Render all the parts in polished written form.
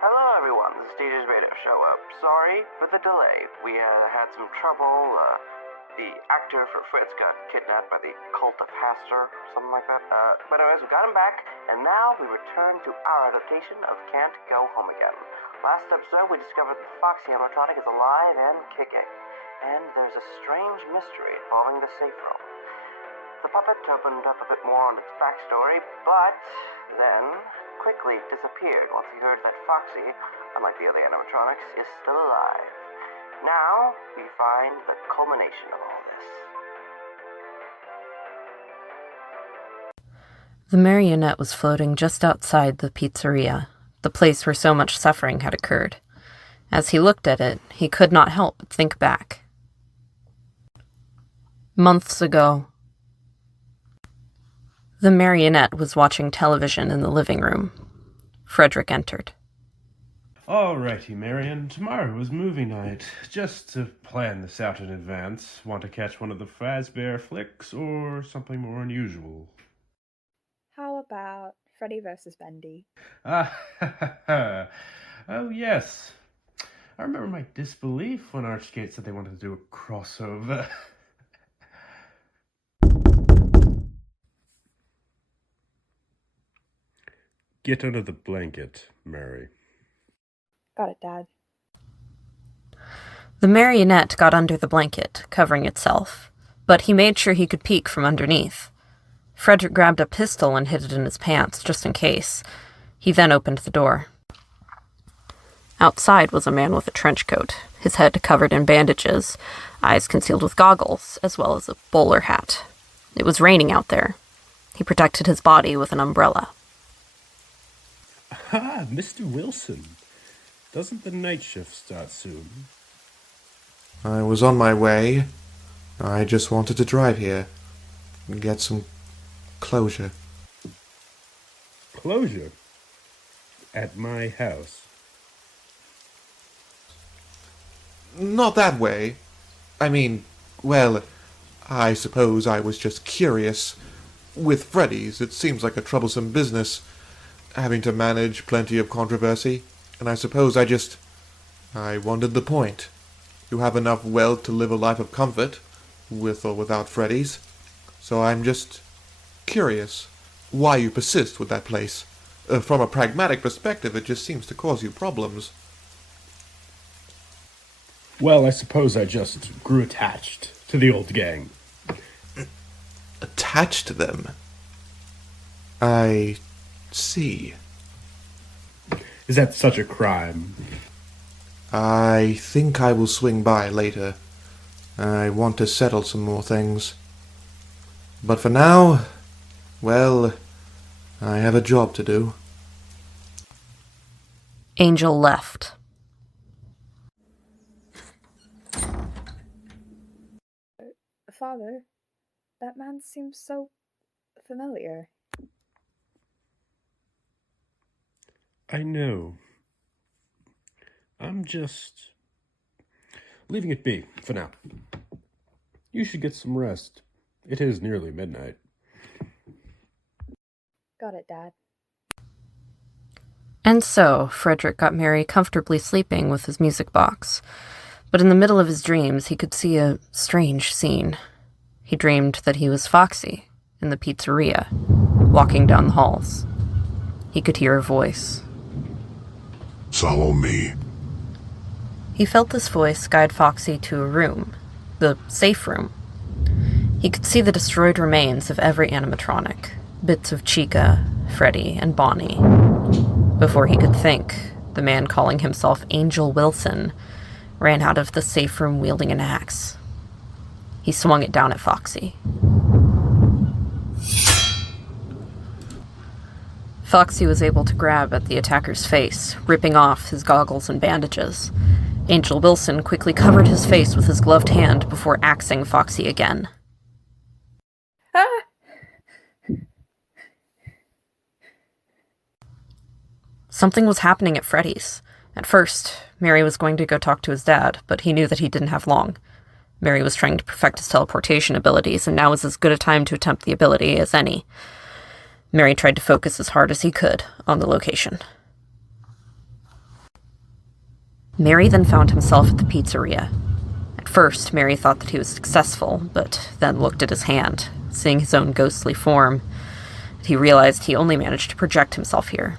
Hello everyone, this is DJ's Radio Show Up. Sorry for the delay. We had some trouble. The actor for Fritz got kidnapped by the cult of Hastur, something like that. But anyways, we got him back, and now we return to our adaptation of Can't Go Home Again. Last episode, we discovered that the Foxy animatronic is alive and kicking, and there's a strange mystery involving the safe room. The puppet opened up a bit more on its backstory, but then quickly disappeared once he heard that Foxy, unlike the other animatronics, is still alive. Now, we find the culmination of all this. The marionette was floating just outside the pizzeria, the place where so much suffering had occurred. As he looked at it, he could not help but think back. Months ago, the marionette was watching television in the living room. Frederick entered. Alrighty, Marion. Tomorrow is movie night. Just to plan this out in advance, want to catch one of the Fazbear flicks or something more unusual? How about Freddy vs. Bendy? Oh, yes. I remember my disbelief when Archgate said they wanted to do a crossover. Get under the blanket, Mary. Got it, Dad. The marionette got under the blanket, covering itself, but he made sure he could peek from underneath. Frederick grabbed a pistol and hid it in his pants, just in case. He then opened the door. Outside was a man with a trench coat, his head covered in bandages, eyes concealed with goggles, as well as a bowler hat. It was raining out there. He protected his body with an umbrella. Ah, Mr. Wilson. Doesn't the night shift start soon? I was on my way. I just wanted to drive here and get some closure. Closure? At my house? Not that way. I mean, well, I suppose I was just curious. With Freddy's, it seems like a troublesome business, having to manage plenty of controversy, and I suppose I wanted the point. You have enough wealth to live a life of comfort, with or without Freddy's, so I'm just curious why you persist with that place. From a pragmatic perspective, it just seems to cause you problems. Well, I suppose I just grew attached to the old gang. Attached to them? I see. Is that such a crime? I think I will swing by later. I want to settle some more things. But for now, well, I have a job to do. Angel left. Father, that man seems so familiar. I know. I'm just leaving it be for now. You should get some rest. It is nearly midnight. Got it, Dad. And so, Frederick got Mary comfortably sleeping with his music box. But in the middle of his dreams, he could see a strange scene. He dreamed that he was Foxy in the pizzeria, walking down the halls. He could hear a voice. Follow me. He felt this voice guide Foxy to a room, the safe room. He could see the destroyed remains of every animatronic, bits of Chica, Freddy, and Bonnie. Before he could think, the man calling himself Angel Wilson ran out of the safe room wielding an axe. He swung it down at Foxy. Foxy was able to grab at the attacker's face, ripping off his goggles and bandages. Angel Wilson quickly covered his face with his gloved hand before axing Foxy again. Ah! Something was happening at Freddy's. At first, Mary was going to go talk to his dad, but he knew that he didn't have long. Mary was trying to perfect his teleportation abilities, and now was as good a time to attempt the ability as any. Mary tried to focus as hard as he could on the location. Mary then found himself at the pizzeria. At first, Mary thought that he was successful, but then looked at his hand. Seeing his own ghostly form, he realized he only managed to project himself here.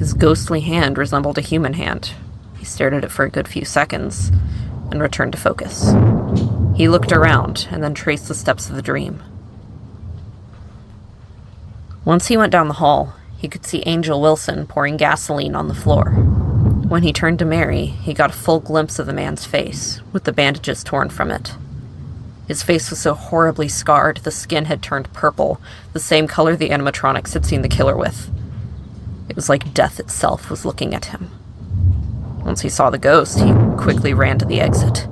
His ghostly hand resembled a human hand. He stared at it for a good few seconds, and returned to focus. He looked around, and then traced the steps of the dream. Once he went down the hall, he could see Angel Wilson pouring gasoline on the floor. When he turned to Mary, he got a full glimpse of the man's face, with the bandages torn from it. His face was so horribly scarred, the skin had turned purple, the same color the animatronics had seen the killer with. It was like death itself was looking at him. Once he saw the ghost, he quickly ran to the exit.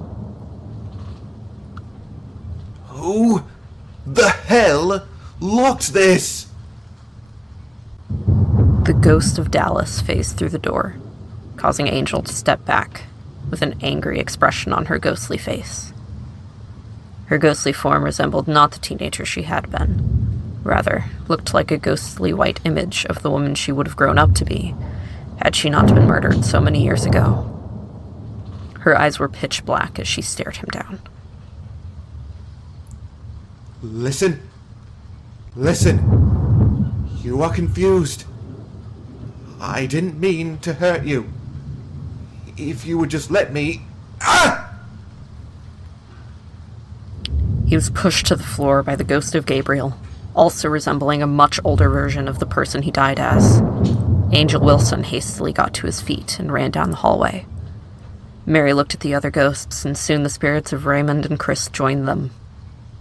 Who the hell locked this? The ghost of Dallas phased through the door, causing Angel to step back, with an angry expression on her ghostly face. Her ghostly form resembled not the teenager she had been. Rather, looked like a ghostly white image of the woman she would have grown up to be, had she not been murdered so many years ago. Her eyes were pitch black as she stared him down. Listen. You are confused. I didn't mean to hurt you. If you would just let me... Ah! He was pushed to the floor by the ghost of Gabriel, also resembling a much older version of the person he died as. Angel Wilson hastily got to his feet and ran down the hallway. Mary looked at the other ghosts, and soon the spirits of Raymond and Chris joined them.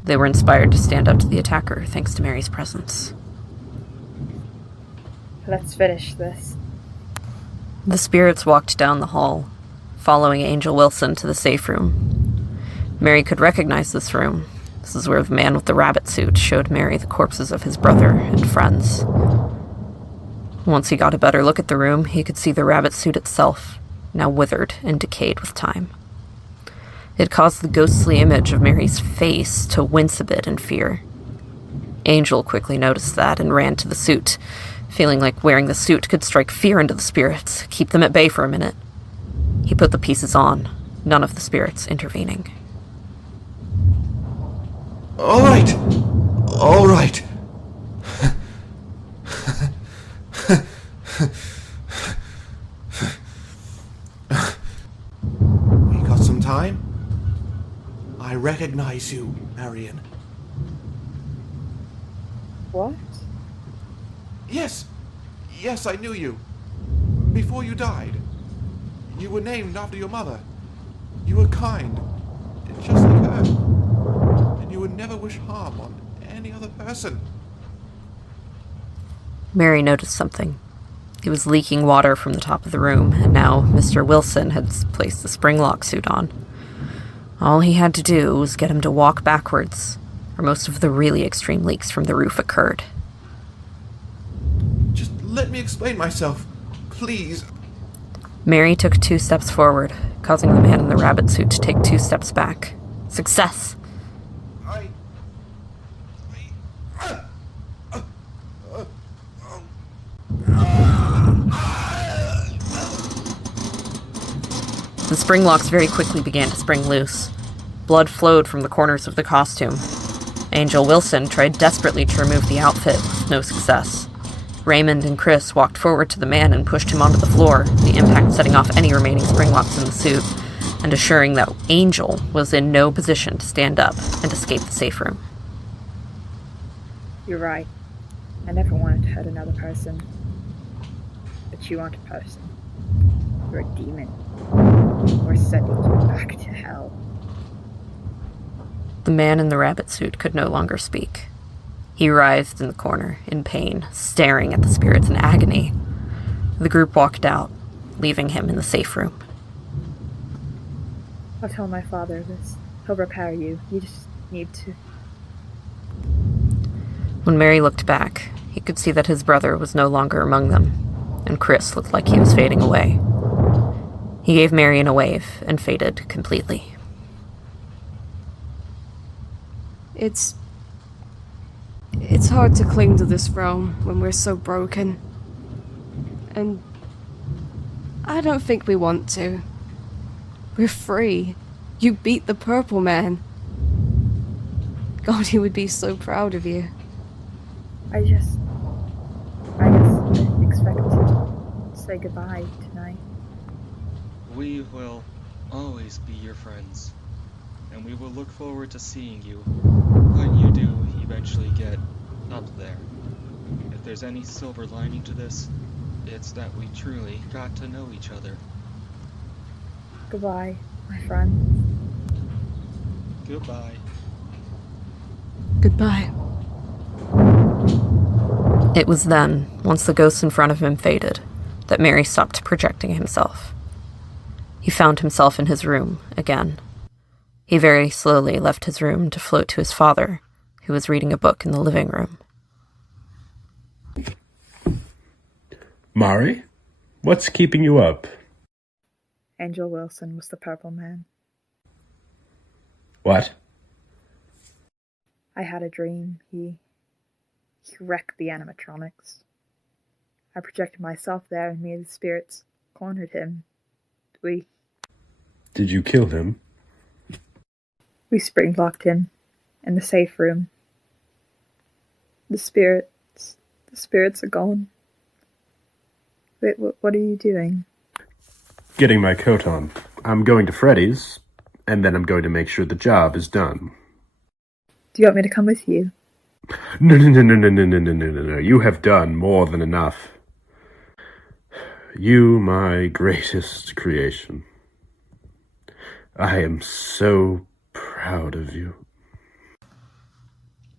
They were inspired to stand up to the attacker thanks to Mary's presence. Let's finish this. The spirits walked down the hall, following Angel Wilson to the safe room. Mary could recognize this room. This is where the man with the rabbit suit showed Mary the corpses of his brother and friends. Once he got a better look at the room, he could see the rabbit suit itself, now withered and decayed with time. It caused the ghostly image of Mary's face to wince a bit in fear. Angel quickly noticed that and ran to the suit, feeling like wearing the suit could strike fear into the spirits, keep them at bay for a minute. He put the pieces on, none of the spirits intervening. All right. We got some time? I recognize you, Marion. What? Yes, I knew you. Before you died. You were named after your mother. You were kind, just like her. And you would never wish harm on any other person. Mary noticed something. It was leaking water from the top of the room, and now Mr. Wilson had placed the spring lock suit on. All he had to do was get him to walk backwards, or most of the really extreme leaks from the roof occurred. Just let me explain myself, please. Mary took 2 steps forward, causing the man in the rabbit suit to take 2 steps back. Success! The spring locks very quickly began to spring loose. Blood flowed from the corners of the costume. Angel Wilson tried desperately to remove the outfit, with no success. Raymond and Chris walked forward to the man and pushed him onto the floor, the impact setting off any remaining spring locks in the suit, and assuring that Angel was in no position to stand up and escape the safe room. You're right. I never wanted to hurt another person. But you aren't a person. You're a demon. We're sending you back to hell. The man in the rabbit suit could no longer speak. He writhed in the corner, in pain, staring at the spirits in agony. The group walked out, leaving him in the safe room. I'll tell my father this. He'll repair you. You just need to... When Mary looked back, he could see that his brother was no longer among them, and Chris looked like he was fading away. He gave Marion a wave and faded completely. It's hard to cling to this realm when we're so broken. And I don't think we want to. We're free. You beat the Purple Man. God, he would be so proud of you. I just didn't expect to say goodbye tonight. We will always be your friends, and we will look forward to seeing you when you do eventually get up there. If there's any silver lining to this, it's that we truly got to know each other. Goodbye, my friend. Goodbye. Goodbye. It was then, once the ghost in front of him faded, that Mary stopped projecting himself. He found himself in his room again. He very slowly left his room to float to his father, who was reading a book in the living room. Mari? What's keeping you up? Angel Wilson was the Purple Man. What? I had a dream. He wrecked the animatronics. I projected myself there, and me and the spirits cornered him. Did you kill him? We spring-locked him in the safe room. The spirits are gone. Wait, what are you doing? Getting my coat on. I'm going to Freddy's, and then I'm going to make sure the job is done. Do you want me to come with you? No. You have done more than enough. You, my greatest creation. I am so proud of you.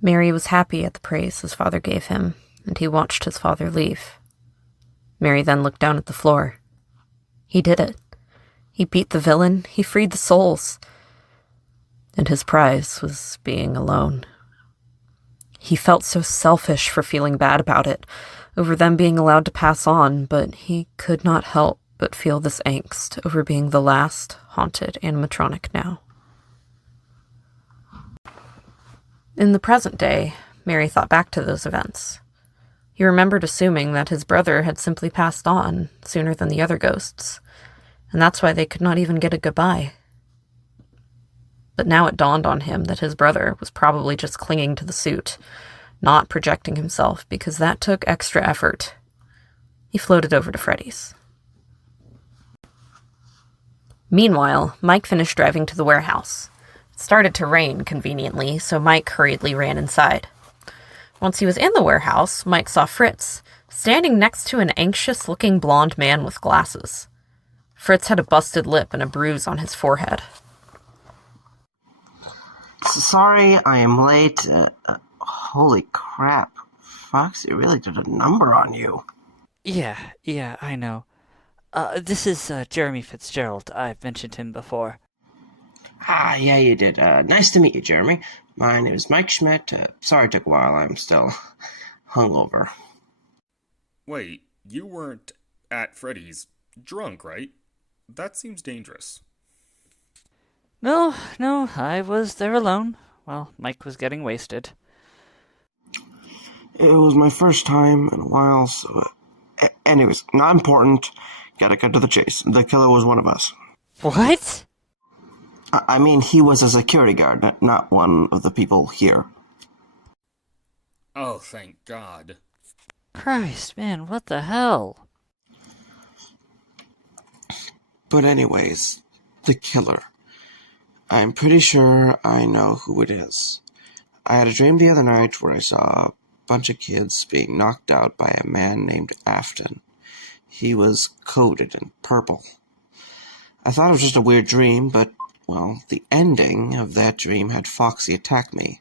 Mary was happy at the praise his father gave him, and he watched his father leave. Mary then looked down at the floor. He did it. He beat the villain, he freed the souls. And his prize was being alone. He felt so selfish for feeling bad about it, over them being allowed to pass on, but he could not help but feel this angst over being the last haunted animatronic now. In the present day, Mary thought back to those events. He remembered assuming that his brother had simply passed on sooner than the other ghosts, and that's why they could not even get a goodbye. But now it dawned on him that his brother was probably just clinging to the suit, not projecting himself, because that took extra effort. He floated over to Freddy's. Meanwhile, Mike finished driving to the warehouse. It started to rain, conveniently, so Mike hurriedly ran inside. Once he was in the warehouse, Mike saw Fritz, standing next to an anxious-looking blonde man with glasses. Fritz had a busted lip and a bruise on his forehead. Sorry, I am late. Holy crap. Foxy really did a number on you. Yeah, I know. This is Jeremy Fitzgerald. I've mentioned him before. Ah, yeah, you did. Nice to meet you, Jeremy. My name is Mike Schmidt. Sorry it took a while. I'm still hungover. Wait, you weren't at Freddy's drunk, right? That seems dangerous. No, I was there alone. Well, Mike was getting wasted. It was my first time in a while, so... anyways, not important. Gotta cut to the chase. The killer was one of us. What? I mean, he was a security guard, not one of the people here. Oh, thank God. Christ, man, what the hell? But anyways, the killer. I'm pretty sure I know who it is. I had a dream the other night where I saw a bunch of kids being knocked out by a man named Afton. He was coated in purple. I thought it was just a weird dream, but, well, the ending of that dream had Foxy attack me.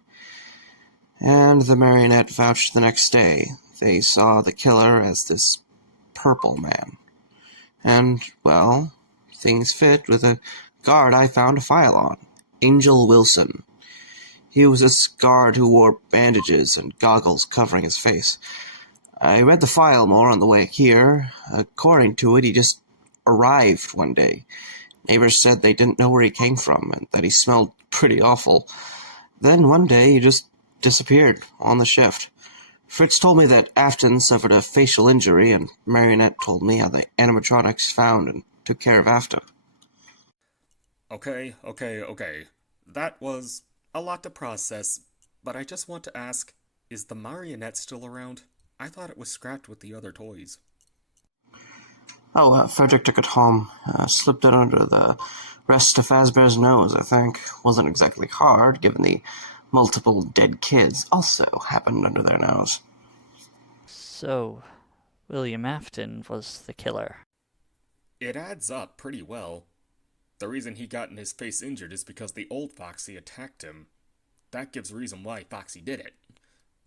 And the marionette vouched the next day. They saw the killer as this purple man. And, well, things fit with a guard I found a file on. Angel Wilson. He was this guard who wore bandages and goggles covering his face. I read the file more on the way here. According to it, he just arrived one day. Neighbors said they didn't know where he came from and that he smelled pretty awful. Then one day he just disappeared on the shift. Fritz told me that Afton suffered a facial injury, and Marionette told me how the animatronics found and took care of Afton. Okay. That was a lot to process, but I just want to ask, is the marionette still around? I thought it was scrapped with the other toys. Oh, Frederick took it home. Slipped it under the rest of Fazbear's nose, I think. Wasn't exactly hard, given the multiple dead kids also happened under their nose. So, William Afton was the killer. It adds up pretty well. The reason he got his face injured is because the old Foxy attacked him. That gives reason why Foxy did it,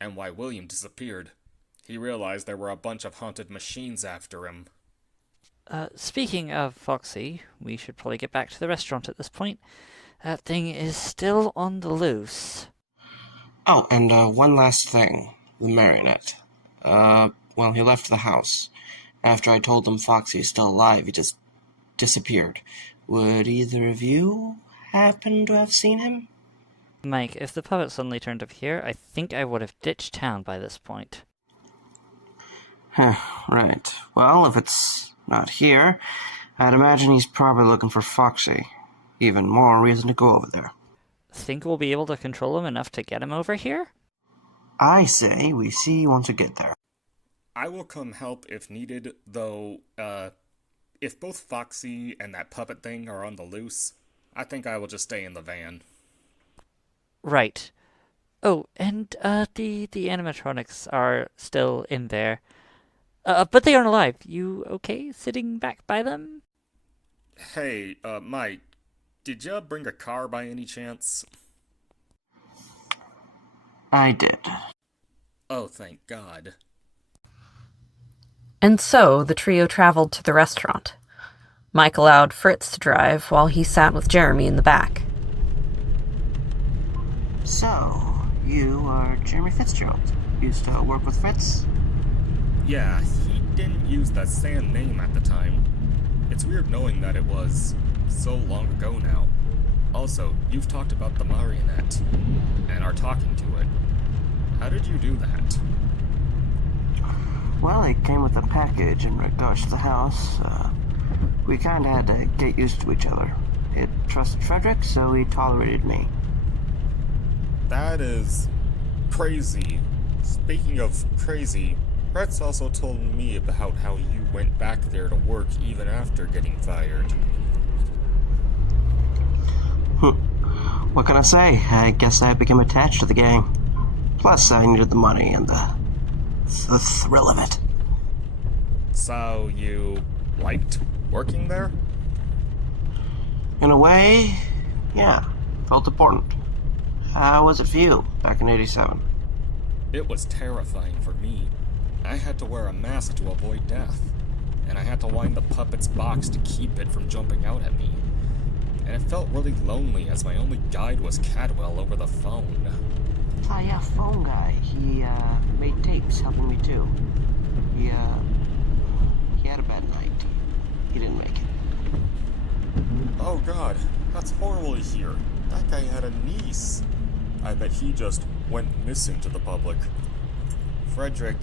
and why William disappeared. He realized there were a bunch of haunted machines after him. Speaking of Foxy, we should probably get back to the restaurant at this point. That thing is still on the loose. Oh, and one last thing. The marionette. Well, he left the house. After I told him Foxy is still alive, he just disappeared. Would either of you happen to have seen him? Mike, if the puppet suddenly turned up here, I think I would have ditched town by this point. Right. Well, if it's not here, I'd imagine he's probably looking for Foxy. Even more reason to go over there. Think we'll be able to control him enough to get him over here? I say we see once we get there. I will come help if needed, though, if both Foxy and that puppet thing are on the loose, I think I will just stay in the van. Right. Oh, and, the animatronics are still in there. But they aren't alive. You okay sitting back by them? Hey, Mike, did you bring a car by any chance? I did. Oh, thank God. And so the trio traveled to the restaurant. Mike allowed Fritz to drive while he sat with Jeremy in the back. So, you are Jeremy Fitzgerald. Used to work with Fritz? Yeah, he didn't use that same name at the time. It's weird knowing that it was so long ago now. Also, you've talked about the marionette, and are talking to it. How did you do that? Well, it came with a package in regards to the house. We kinda had to get used to each other. It trusted Frederick, so he tolerated me. That is crazy. Speaking of crazy, Fritz also told me about how you went back there to work even after getting fired. What can I say? I guess I became attached to the gang. Plus, I needed the money and the thrill of it. So, you liked working there? In a way, yeah. Felt important. How was it for you back in '87? It was terrifying for me. I had to wear a mask to avoid death, and I had to wind the puppet's box to keep it from jumping out at me. And it felt really lonely as my only guide was Cadwell over the phone. Ah, yeah, phone guy. He, made tapes helping me too. He had a bad night. He didn't make it. Oh god, that's horrible to hear. That guy had a niece. I bet he just went missing to the public. Frederick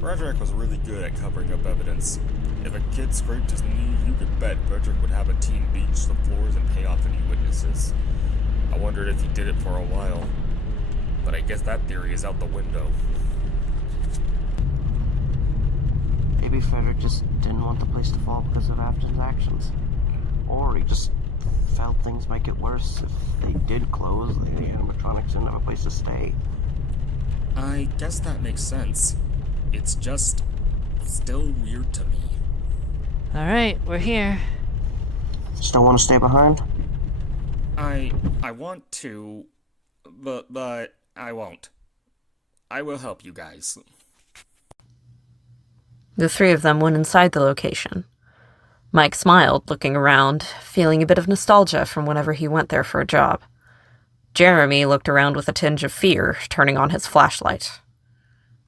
was really good at covering up evidence. If a kid scraped his knee, you could bet Frederick would have a team beach the floors and pay off any witnesses. I wondered if he did it for a while. But I guess that theory is out the window. Maybe Frederick just didn't want the place to fall because of Afton's actions. Or he just felt things might get worse if they did close. The animatronics didn't have a place to stay. I guess that makes sense. It's just still weird to me. Alright, we're here. Still want to stay behind? I want to, but I won't. I will help you guys. The three of them went inside the location. Mike smiled, looking around, feeling a bit of nostalgia from whenever he went there for a job. Jeremy looked around with a tinge of fear, turning on his flashlight.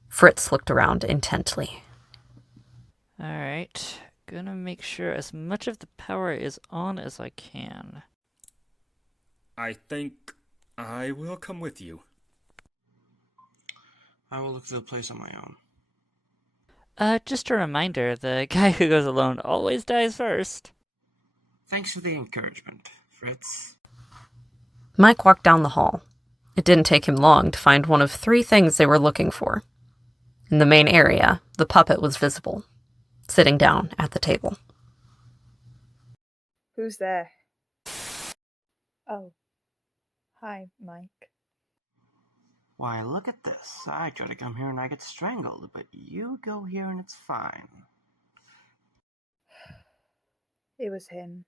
Fritz looked around intently. Alright, gonna make sure as much of the power is on as I can. I think I will come with you. I will look through the place on my own. Just a reminder, the guy who goes alone always dies first. Thanks for the encouragement, Fritz. Mike walked down the hall. It didn't take him long to find one of 3 things they were looking for. In the main area, the puppet was visible, sitting down at the table. Who's there? Oh. Hi, Mike. Why, look at this. I try to come here and I get strangled, but you go here and it's fine. It was him.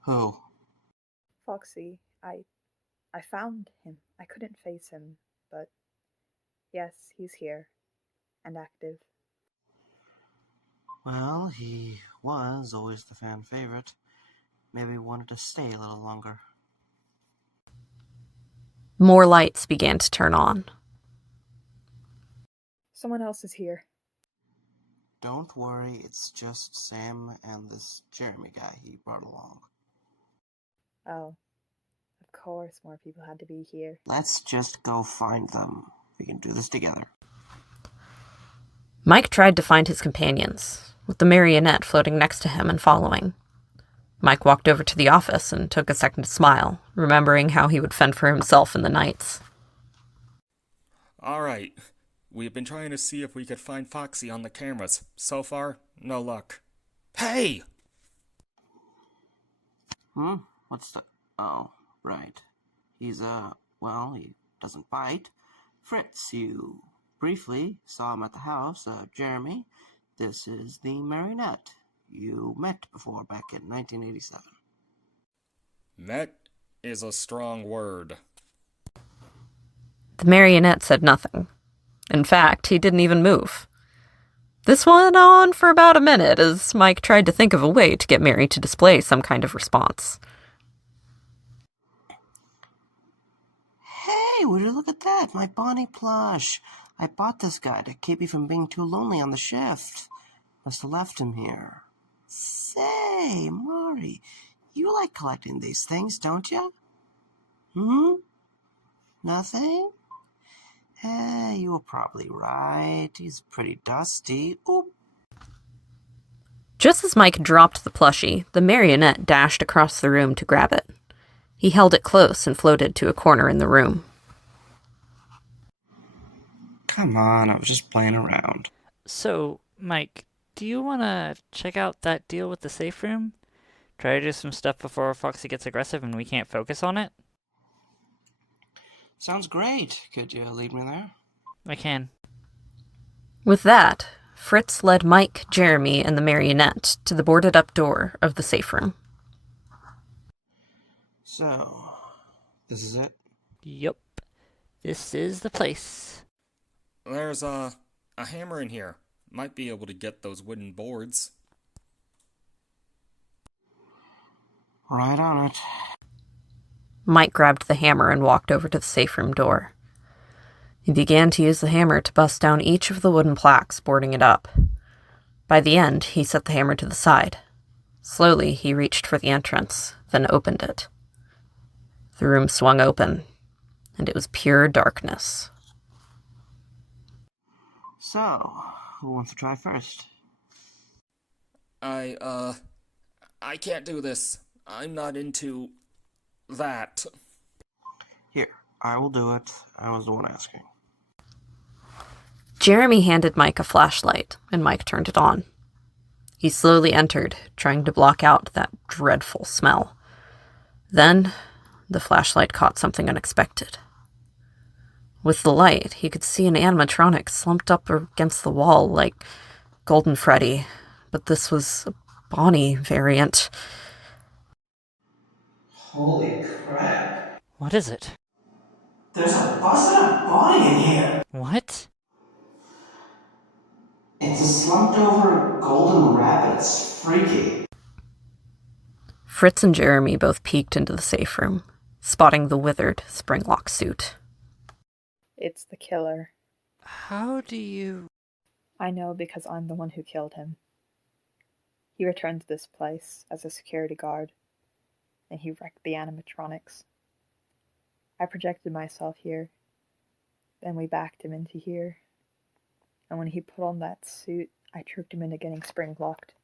Who? Foxy. I found him. I couldn't face him, but yes, he's here. And active. Well, he was always the fan favorite. Maybe he wanted to stay a little longer. More lights began to turn on. Someone else is here. Don't worry, it's just Sam and this Jeremy guy he brought along. Oh. Of course, more people had to be here. Let's just go find them. We can do this together. Mike tried to find his companions, with the marionette floating next to him and following. Mike walked over to the office and took a second to smile, remembering how he would fend for himself in the nights. Alright. We've been trying to see if we could find Foxy on the cameras. So far, no luck. Hey! What's the... Oh, right. He's, well, he doesn't bite. Fritz, you briefly saw him at the house. Jeremy, this is the marionette. You met before back in 1987. Met is a strong word. The marionette said nothing. In fact, he didn't even move. This went on for about a minute as Mike tried to think of a way to get Mary to display some kind of response. Hey, would you look at that? My Bonnie plush. I bought this guy to keep you from being too lonely on the shift. Must have left him here. Say, Mari, you like collecting these things, don't you? Nothing? Hey, you were probably right. He's pretty dusty. Oop. Just as Mike dropped the plushie, the marionette dashed across the room to grab it. He held it close and floated to a corner in the room. Come on, I was just playing around. So, Mike, do you want to check out that deal with the safe room? Try to do some stuff before Foxy gets aggressive and we can't focus on it? Sounds great. Could you lead me there? I can. With that, Fritz led Mike, Jeremy, and the marionette to the boarded-up door of the safe room. So, this is it? Yup. This is the place. There's a hammer in here. Might be able to get those wooden boards. Right on it. Mike grabbed the hammer and walked over to the safe room door. He began to use the hammer to bust down each of the wooden plaques boarding it up. By the end, he set the hammer to the side. Slowly, he reached for the entrance, then opened it. The room swung open, and it was pure darkness. So, who wants to try first? I can't do this. I'm not into that. Here, I will do it. I was the one asking. Jeremy handed Mike a flashlight, and Mike turned it on. He slowly entered, trying to block out that dreadful smell. Then, the flashlight caught something unexpected. With the light, he could see an animatronic slumped up against the wall like Golden Freddy, but this was a Bonnie variant. Holy crap. What is it? There's a busted-up Bonnie in here! What? It's a slumped-over golden rabbit. It's freaky. Fritz and Jeremy both peeked into the safe room, spotting the withered springlock suit. It's the killer. How do you... I know because I'm the one who killed him. He returned to this place as a security guard, and he wrecked the animatronics. I projected myself here, then we backed him into here, and when he put on that suit, I tricked him into getting spring locked.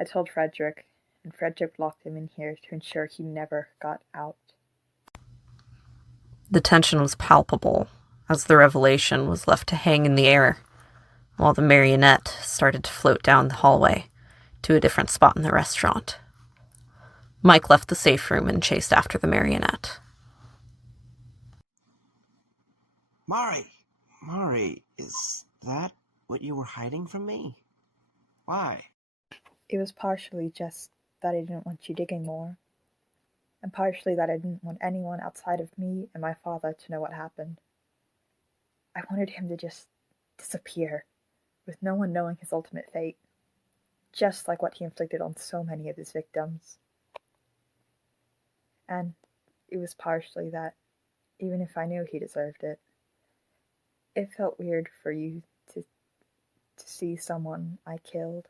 I told Frederick, and Frederick locked him in here to ensure he never got out. The tension was palpable as the revelation was left to hang in the air, while the marionette started to float down the hallway to a different spot in the restaurant. Mike left the safe room and chased after the marionette. Mari, is that what you were hiding from me? Why? It was partially just that I didn't want you digging more, and partially that I didn't want anyone outside of me and my father to know what happened. I wanted him to just disappear, with no one knowing his ultimate fate, just like what he inflicted on so many of his victims. And it was partially that, even if I knew he deserved it, it felt weird for you to see someone I killed.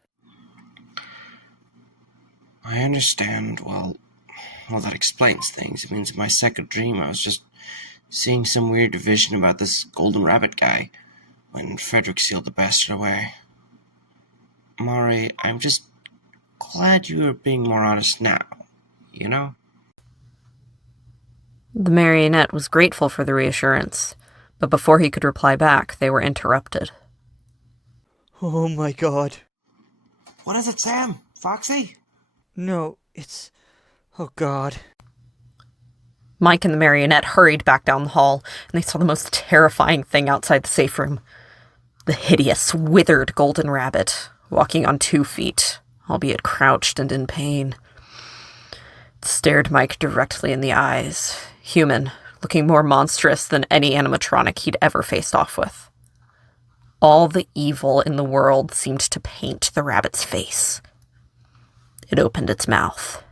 I understand. Well, that explains things. It means in my second dream I was just seeing some weird vision about this golden rabbit guy when Frederick sealed the bastard away. Mari, I'm just glad you are being more honest now, you know? The marionette was grateful for the reassurance, but before he could reply back, they were interrupted. Oh my god. What is it, Sam? Foxy? No, it's... Oh god. Mike and the marionette hurried back down the hall, and they saw the most terrifying thing outside the safe room. The hideous, withered golden rabbit, walking on 2 feet, albeit crouched and in pain. It stared Mike directly in the eyes, human, looking more monstrous than any animatronic he'd ever faced off with. All the evil in the world seemed to paint the rabbit's face. It opened its mouth.